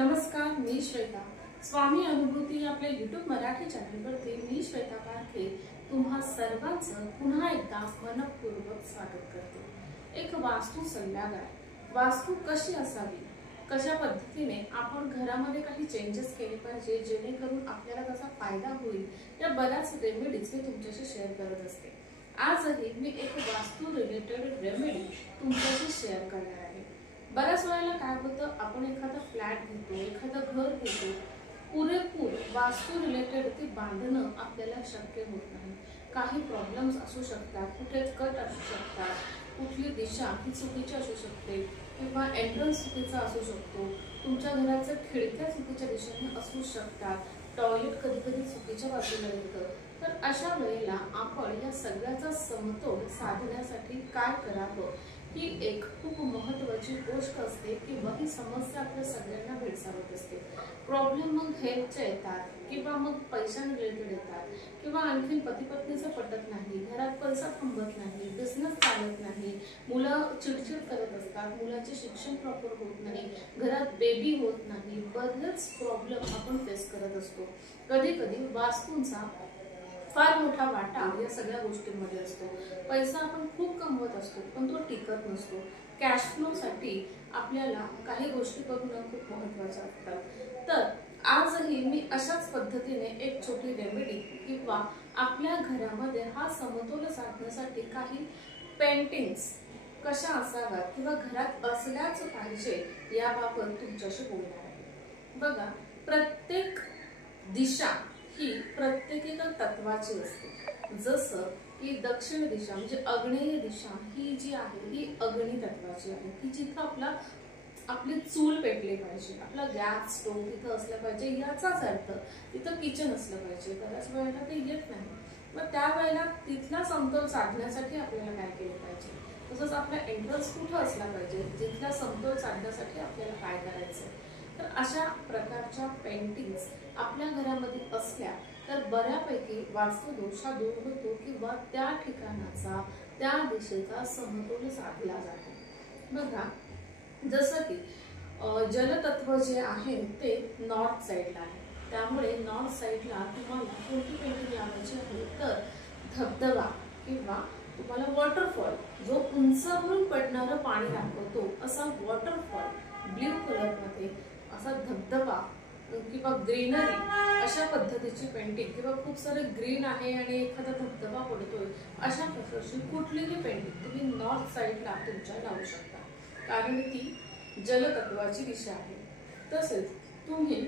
नमस्कार, मी श्वेता. स्वामी अनुभूती आपल्या YouTube मराठी चॅनलवरती मी श्वेता पारखे तुम्हा सर्वांचं पुन्हा एकदा मनपूर्वक स्वागत करते. एक वास्तू सल्लागार. वास्तू कशी असावी, कशा पद्धतीने आपण घरामध्ये काही चेंजेस केले पाहिजे जेणेकरून आपल्याला त्याचा फायदा होईल, या बऱ्याच रेमेडीज मी तुमच्याशी शेअर करत असते. आजही मी एक वास्तू रिलेटेड रेमेडी तुमच्याशी शेअर करणार आहे. बऱ्याच वेळेला काय होतं, आपण एखादा फ्लॅट घेतो, एखादं घर घेतो, पुरेपूर वास्तू रिलेटेड ते बांधणं आपल्याला शक्य होत नाही. काही प्रॉब्लेम्स असू शकतात, कुठे कट असू शकतात, कुठली दिशा ही चुकीची असू शकते किंवा एंट्रन्स चुकीचा असू शकतो, तुमच्या घराच्या खिडक्या चुकीच्या दिशेने असू शकतात, टॉयलेट कधी कधी चुकीच्या बाजूला येतं. तर अशा वेळेला आपण या सगळ्याचा समतोल साधण्यासाठी काय करावं, ही एक खूप महत्त्वाची गोष्ट असते किंवा ही समस्या आपल्या सगळ्यांना भेडसावत असते. प्रॉब्लेम मग हेल्थचे येतात किंवा मग पैशां रिलेटेड येतात किंवा आणखी पती पत्नीचं पटत नाही, घरात पैसा थांबत नाही, बिझनेस चालत नाही, मुलं चिडचिड करत असतात, मुलाचे शिक्षण प्रॉपर होत नाही, घरात बेबी होत नाही, बरेच प्रॉब्लेम आपण फेस करत असतो. कधी कधी वास्तूंचा फार मोठा वाटा या सगळ्या गोष्टींमध्ये असतो. पैसा आपण खूप कमवत असतो पण तो टिकत नसतो. कॅश फ्लो साठी आपल्याला काही गोष्टी करणं खूप महत्त्वाचं असतं. तर आजही मी अशाच पद्धतीने एक छोटी रेमेडी किंवा आपल्या घरामध्ये हा समतोल साधण्यासाठी काही पेंटिंग्स कशा असाव्यात किंवा घरात असल्याच पाहिजे याबाबत तुमच्याशी बोलणार आहे. बघा, प्रत्येक दिशा ही प्रत्येक एका तत्वाची असते. जसं की दक्षिण दिशा म्हणजे आग्नेय दिशा ही जी आहे ही अग्नी तत्वाची आहे, की जिथं आपली चूल पेटली पाहिजे, आपला गॅस स्टोव्ह तिथं असला पाहिजे. याचाच अर्थ तिथं किचन असलं पाहिजे. बऱ्याच वेळेला ते येत नाही. मग त्यावेळेला तिथला समतोल साधण्यासाठी आपल्याला काय केलं पाहिजे, तसंच आपला एंट्रन्स कुठं असला पाहिजे, जिथला समतोल साधण्यासाठी आपल्याला काय करायचं. तर अशा प्रकारच्या पेंटिंग्स आपल्या घरामध्ये असल्या तर बऱ्यापैकी वास्तुदोष हा दूर होतो किंवा त्या ठिकाणाचा, त्या दिशेचा समतोल साधला जातो. बघा, जसं की जलतत्व जे आहे ते नॉर्थ साईडला आहे, त्यामुळे नॉर्थ साईडला तुम्हाला कोणती पेंटिंग लावायची आहे तर धबधबा किंवा तुम्हाला वॉटरफॉल, जो उंचावरून पडणारं पाणी दाखवतो असा वॉटरफॉल ब्ल्यू कलरमध्ये, असा धबधबा किंवा ग्रीनरी अशा पद्धतीची पेंटिंग किंवा खूप सारे ग्रीन आहे आणि एखादा धबधबा पडतोय अशा प्रकारची कुठलीही पेंटिंग तुम्ही नॉर्थ साईडला तुमच्या लावू शकता, कारण ती जलतत्वाची दिशा आहे. तसेच तुम्ही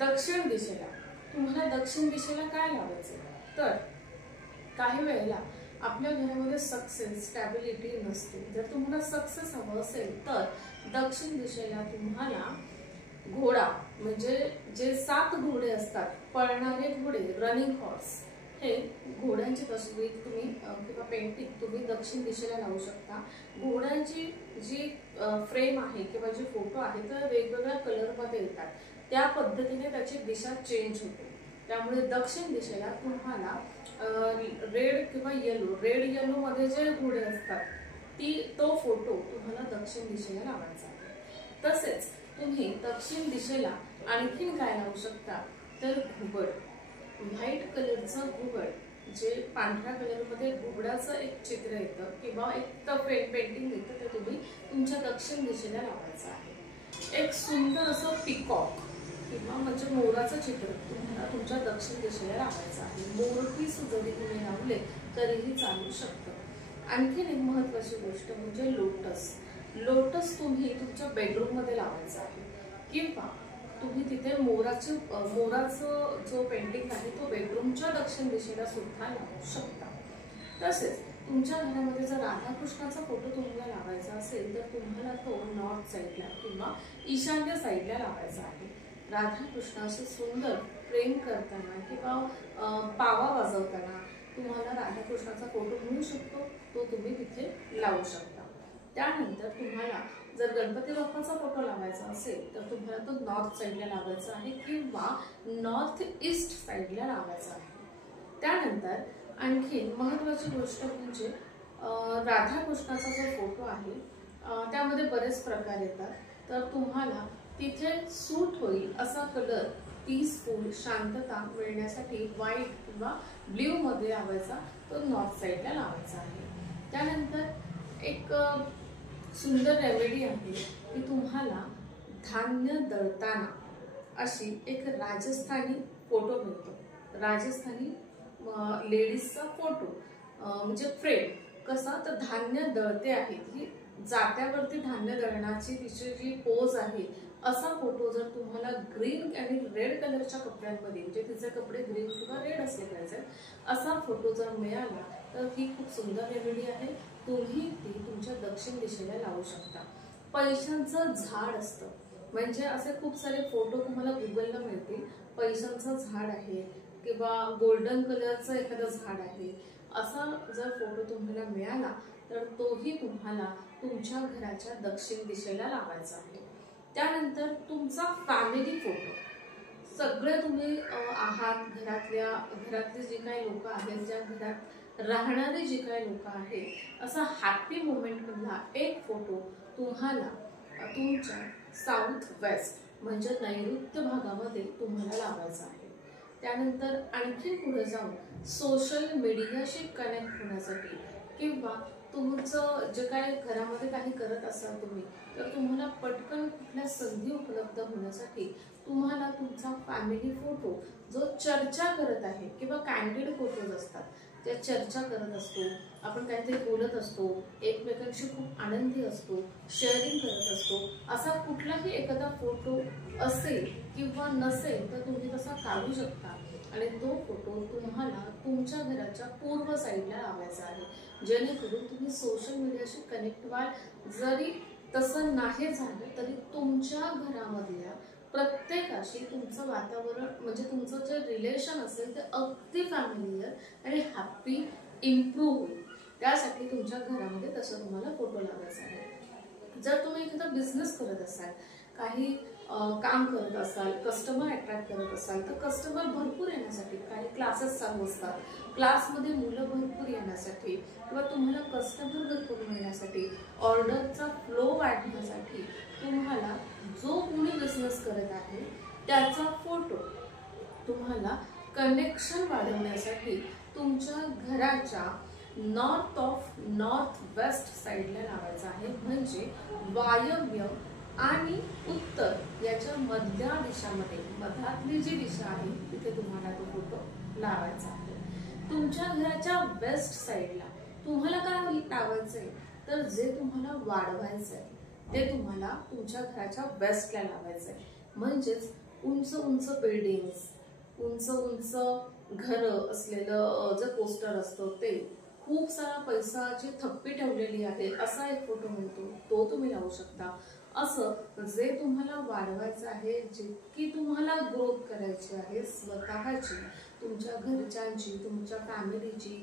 दक्षिण दिशेला, तुम्हाला दक्षिण दिशेला काय लावायचं तर काही वेळेला आपल्या घरामध्ये सक्सेस, स्टॅबिलिटी नसते. जर तुम्हाला सक्सेस हवं असेल तर दक्षिण दिशेला तुम्हाला घोडा म्हणजे जे 7 घोडे असतात, पळणारे घोडे, रनिंग हॉर्स, हे घोड्यांची तस्वीर तुम्ही किंवा पेंटिंग तुम्ही दक्षिण दिशेला लावू शकता. घोड्यांची जी फ्रेम आहे किंवा जे फोटो आहे तर वेगवेगळ्या कलरमध्ये येतात, त्या पद्धतीने त्याची दिशा चेंज होते. त्यामुळे दक्षिण दिशेला तुम्हाला रेड किंवा येलो, रेड येलो मध्ये जे घोडे असतात तो फोटो तुम्हाला दक्षिण दिशेला लावायचा आहे. तसेच तुम्ही दक्षिण दिशेला आणखीन काय लावू शकता तर घुबड, व्हाईट कलरचं घुबड, जे पांढऱ्या कलरमध्ये घुबडाचं एक चित्र येतं किंवा एक पेंटिंग येतं, ते तुम्ही तुमच्या दक्षिण दिशेला लावायचं आहे. एक सुंदर असं पिकॉक किंवा म्हणजे मोराचं चित्र तुम्हाला तुमच्या दक्षिण दिशेला लावायचं आहे. मोरपीस जरी तुम्ही लावले तरीही चालू शकतं. आणखीन एक महत्त्वाची गोष्ट म्हणजे लोटस. लोटस तुम्ही तुमच्या बेडरूम मध्ये लावायचा आहे किंवा तुम्ही तिथे मोराचं जो पेंटिंग आहे तो बेडरूमच्या दक्षिण दिशेला सुद्धा लावू शकता. तसेच तुमच्या घरामध्ये जर राधाकृष्णाचा फोटो तुम्हाला लावायचा असेल तर तुम्हाला तो नॉर्थ साईडला किंवा ईशान्य साईडला लावायचा आहे. राधाकृष्ण असे सुंदर प्रेम करताना किंवा पावा वाजवताना तुम्हाला राधाकृष्णाचा फोटो मिळू शकतो, तो तुम्ही तिथे लावू शकता. त्यानंतर तुम्हाला जर गणपती बाप्पाचा फोटो लावायचा असेल तर तुम्हाला तो नॉर्थ साईडला लावायचा आहे किंवा नॉर्थ ईस्ट साईडला लावायचा आहे. त्यानंतर आणखी महत्त्वाची गोष्ट म्हणजे राधाकृष्णाचा जो फोटो आहे त्यामध्ये बरेच प्रकार येतात. तर तुम्हाला तिथे सूट होईल असा कलर पीसफुल शांतता मिळण्यासाठी व्हाईट किंवा ब्ल्यू मध्ये लावायचा, तो नॉर्थ साईडला लावायचा आहे. त्यानंतर एक सुंदर रेमेडी आहे की तुम्हाला धान्य दळताना अशी एक राजस्थानी फोटो मिळतो. राजस्थानी लेडीजचा फोटो म्हणजे फ्रेम कसा, तर धान्य दळते आहे, ही जात्यावरती धान्य दळण्याची तिची जी पोज आहे असा फोटो जर तुम्हाला ग्रीन आणि रेड कलरच्या कपड्यांमध्ये, म्हणजे तिचे कपडे ग्रीन किंवा रेड असले पाहिजे, असा फोटो जर मिळाला तर ही खूप सुंदर रेमेडी आहे. तुम्ही ती तुमच्या दक्षिण दिशेला लावू शकता. पैशांचं झाड असतं, म्हणजे असे खूप सारे फोटो तुम्हाला गुगलला मिळतील. पैशांचं झाड आहे किंवा गोल्डन कलरचं एखादं झाड आहे, असा जर फोटो तुम्हाला मिळाला तर तोही तुम्हाला तुमच्या घराच्या दक्षिण दिशेला लावायचा आहे. त्यानंतर तुमचा फॅमिली फोटो, सगळे तुम्ही आहात, घरातले जे काही लोक आहेत, ज्या घरात राहणारे जे काही लोक आहेत, असा हॅपी मोमेंट मधला एक फोटो तुम्हाला तुमच्या साऊथ वेस्ट म्हणजे नैऋत्य भागामध्ये तुम्हाला लावायचा आहे. त्यानंतर आणखी पुढे जाऊन सोशल मीडियाशी कनेक्ट होण्यासाठी किंवा तुमचं जे काय घरामध्ये काही करत असाल तुम्ही, तर तुम्हाला पटकन कुठल्या संधी उपलब्ध होण्यासाठी तुम्हाला तुमचा फॅमिली फोटो जो चर्चा करत आहे किंवा कॅन्डिड फोटोज असतात, त्या चर्चा करत असतो, आपण काहीतरी बोलत असतो, एकमेकांशी खूप आनंदी असतो, शेअरिंग करत असतो, असा कुठलाही एखादा फोटो असेल किंवा नसेल तर तुम्ही तसा काढू शकता आणि तो फोटो तुम्हाला तुमच्या घराच्या पूर्व साईडला लावायचा आहे, जेणेकरून तुम्ही सोशल मीडियाशी कनेक्ट व्हाल. जरी तसं नाही झालं तरी तुमच्या घरामधल्या प्रत्येकाशी तुमचं वातावरण म्हणजे तुमचं जे रिलेशन असेल ते अगदी फॅमिलियर आणि हॅपी इम्प्रूव्ह होईल. त्यासाठी तुमच्या घरामध्ये तसं तुम्हाला फोटो लावायचा आहे. जर तुम्ही एखादा बिझनेस करत असाल, काही काम करत असाल, कस्टमर अट्रॅक्ट करत असाल, तर कस्टमर भरपूर येण्यासाठी काही क्लासेस चालू असतात, क्लासमध्ये मुलं भरपूर येण्यासाठी किंवा तुम्हाला कस्टमर भरपूर मिळण्यासाठी, ऑर्डरचा फ्लो वाढण्यासाठी तुम्हाला जो कोणी बिझनेस करत आहे त्याचा फोटो तुम्हाला कनेक्शन वाढवण्यासाठी तुमच्या घराच्या नॉर्थ वेस्ट साईडला लावायचा आहे. म्हणजे वायव्य आणि उत्तर याच्या मध्य दिशामध्ये, मधातली जी दिशा आहे तिथे तुम्हाला तो फोटो लावायचा आहे. तुमच्या घराच्या वेस्ट साईडला तुम्हाला काय लावायचंय, तर जे तुम्हाला वाढवायचंय ते तुम्हाला तुमच्या घराच्या वेस्टला लावायचंय. म्हणजेच उंच उंच बिल्डिंग्स, उंच घर असलेलं जे पोस्टर असतं ते, खूप सारा पैसाची थप्पी ठेवलेली आहे असा एक फोटो मिळतो, तो तुम्ही लावू शकता. असं जे तुम्हाला वाढवायचं आहे, जितकी तुम्हाला ग्रोथ करायची आहे स्वतःची, तुमच्या घरच्यांची, तुमच्या फॅमिलीची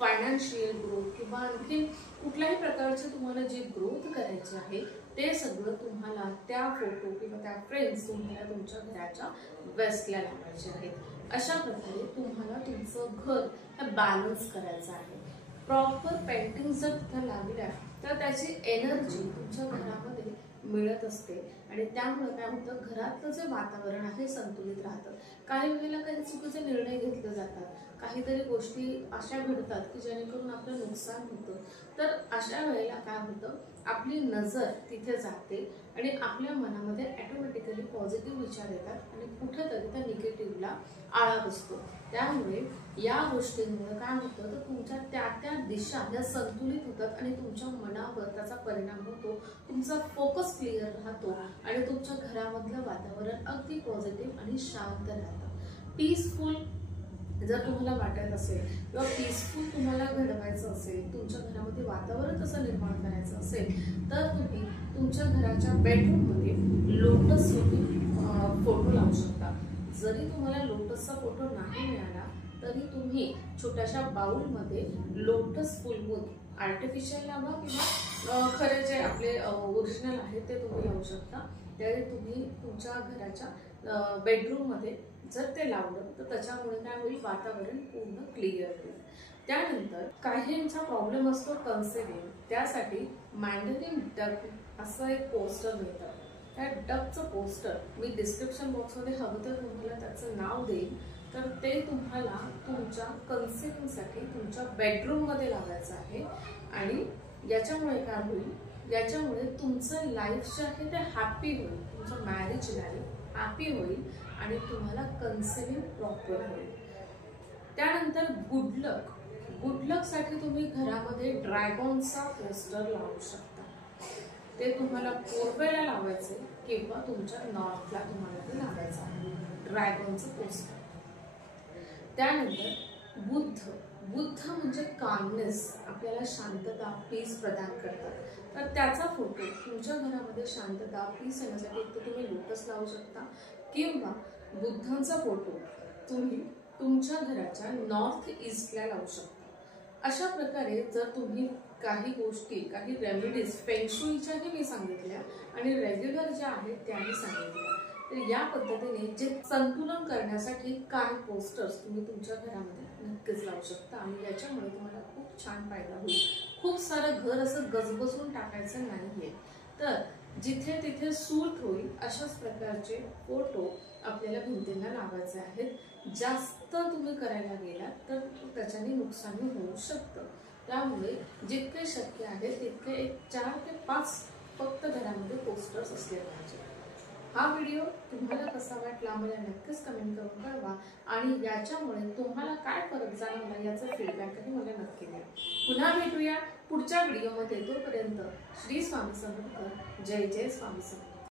फायनान्शियल ग्रोथ किंवा आणखी कुठल्याही प्रकारची तुम्हाला जी ग्रोथ करायची आहे, ते सगळं तुम्हाला त्या फोटो किंवा त्या फ्रेम्स तुम्हाला तुमच्या घराच्या वेस्टला लावायचे आहेत. अशा प्रकारे तुम्हाला तुमचं घर हे बॅलन्स करायचं आहे. प्रॉपर पेंटिंग जर तिथं लावल्या तर त्याची एनर्जी तुमच्या घरामध्ये मिळत असते आणि त्यामुळे काय होतं, घरातलं जे वातावरण आहे संतुलित राहतं. काही वेळेला काही चुकीचे निर्णय घेतले जातात, काहीतरी गोष्टी अशा घडतात की जेणेकरून आपलं नुकसान होतं. तर अशा वेळेला काय होतं, आपली नजर तिथे जाते आणि आपल्या मनामध्ये ऑटोमॅटिकली पॉझिटिव्ह विचार येतात आणि कुठेतरी त्या निगेटिव्हला आळा बसतो. त्यामुळे या गोष्टींमुळे काय होतं, तर तुमच्या त्या दिशा या संतुलित होतात आणि तुमच्या मनावर त्याचा परिणाम होतो. तुमचा फोकस क्लिअर राहतो आणि तुमच्या घरामधलं वातावरण अगदी पॉझिटिव्ह आणि शांत राहतं. पीसफुल जर तुम्हाला वाटत असेल किंवा पीसफुल तुम्हाला घडवायचं असेल, तुमच्या घरामध्ये वातावरण तसं निर्माण करायचं असेल, तर तुम्ही तुमच्या घराच्या बेडरूममध्ये लोटस फोटो लावू शकता. जरी तुम्हाला लोटसचा फोटो नाही मिळाला तरी तुम्ही छोट्याशा बाउलमध्ये लोटस फुलमून आर्टिफिशियल लावा किंवा खरे जे आपले ओरिजिनल आहे ते तुम्ही लावू शकता. त्यावेळी तुम्ही तुमच्या घराच्या बेडरूममध्ये जर ते लावलं तर त्याच्यामुळे काय होईल, वातावरण पूर्ण क्लिअर होईल. त्यानंतर काहींचा प्रॉब्लेम असतो कन्सिलिंग, त्यासाठी मॅन्डरिन डक असं एक पोस्टर मिळतं. ह्या डकचं पोस्टर मी डिस्क्रिप्शन बॉक्समध्ये हवं तर तुम्हाला त्याचं नाव देईन, तर ते तुम्हाला तुमच्या कन्सिलिंगसाठी तुमच्या बेडरूममध्ये लावायचं आहे. आणि याच्यामुळे काय होईल, याच्यामुळे तुमचं लाईफ जे आहे ते हॅपी होईल, तुमचं मॅरेज लाईफ हॅपी होईल आणि तुम्हाला कन्सिलिंग प्रॉपर होईल. त्यानंतर गुड लक साठी तुम्ही घरामध्ये ड्रॅगॉनचा पोस्टर लावू शकता. ते तुम्हाला पूर्वेला लावायचे किंवा तुमच्या नॉर्थला तुम्हाला ते लावायचं आहे, ड्रॅगॉनचं पोस्टर. त्यानंतर बुद्ध म्हणजे कामनेस, आपल्याला शांतता, पीस प्रदान करतात. तर त्याचा फोटो तुमच्या घरामध्ये शांतता, पीस येण्यासाठी एक तर तुम्ही लोटस लावू शकता किंवा बुद्धांचा फोटो तुम्ही तुमच्या घराच्या नॉर्थ ईस्टला लावू शकता. अशा प्रकारे जर तुम्ही काही गोष्टी, काही रेमेडीज फेंगशुईच्याही मी सांगितल्या आणि रेग्युलर ज्या आहेत त्याही सांगितल्या, तर या पद्धतीने जे संतुलन करण्यासाठी काही पोस्टर्स तुम्ही तुमच्या घरामध्ये नक्कीच लावू शकता आणि याच्यामुळे तुम्हाला खूप छान फायदा होईल. खूप सारं घर असं गजबजून टाकायचं नाहीये, तर जिथे तिथे सूट होईल अशाच प्रकारचे फोटो आपल्याला भिंतींना लावायचे आहेत. जास्त तुम्ही करायला गेलात तर त्याच्याने नुकसान होऊ शकतं. त्यामुळे जितके शक्य आहे तितके एक 4 ते 5 फक्त घरामध्ये पोस्टर्स असले पाहिजे. हा व्हिडिओ तुम्हाला कसा वाटला मला नक्कीच कमेंट करून कळवा आणि याच्यामुळे तुम्हाला काय फरक जाणवला याचा फीडबॅकही मला नक्की द्या. पुन्हा भेटूया पुढच्या व्हिडिओमध्ये. तोपर्यंत श्री स्वामी समर्थ. जय जय स्वामी समर्थ.